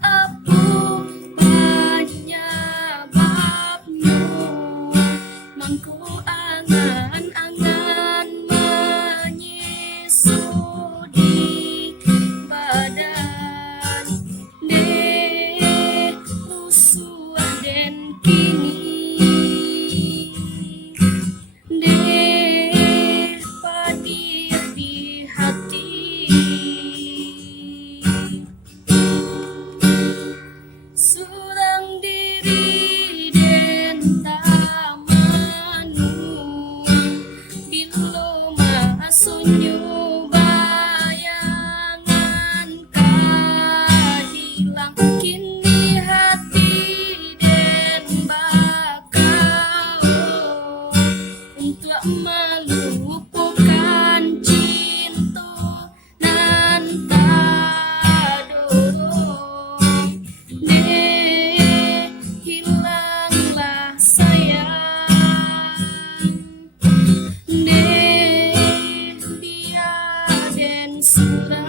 aku penyebabmu, mangku angan-angan menyisu di badan, deh rusuh den kini, deh padir di hati. Surang diri den tamanu, bilo masunyu bayangan kahilang, kini hati den bakau untuk melupakan cinta nan tadorong, deh hilanglah sayang, deh dia den surang.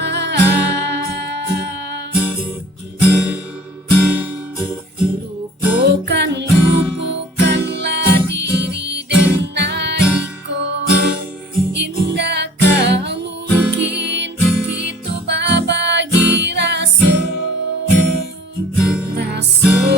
Lupakanlah diri den naiko, indahkah mungkin kita babagi raso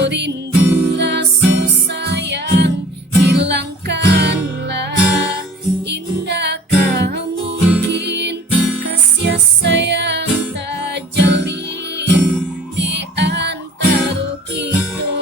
rindu, raso sayang, hilangkanlah. Indahkah mungkin kasih sayang tak jalin di antara kita.